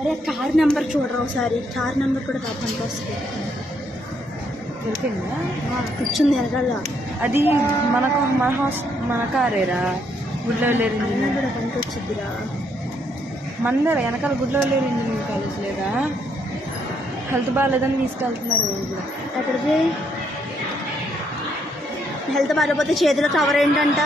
అరే car number చూడరా ఒకసారి, కార్ నెంబర్ కూడా పనికి వస్తుంది. దొరికిందా? కూర్చుంది వెనకాల. అది మన కారేరా, గుడ్లో లేరు ఇంజనీరింగ్ కూడా పనికి వచ్చిద్దిరా. మందర వెనకాల గుడ్లో లేరు ఇంజనీరింగ్ కాలేజ్ లేదా? హెల్త్ బాగాలేదని తీసుకెళ్తున్నారు కూడా. ఎక్కడికి? హెల్త్ బాగాలేకపోతే చేతిలో కవర్ ఏంటంట?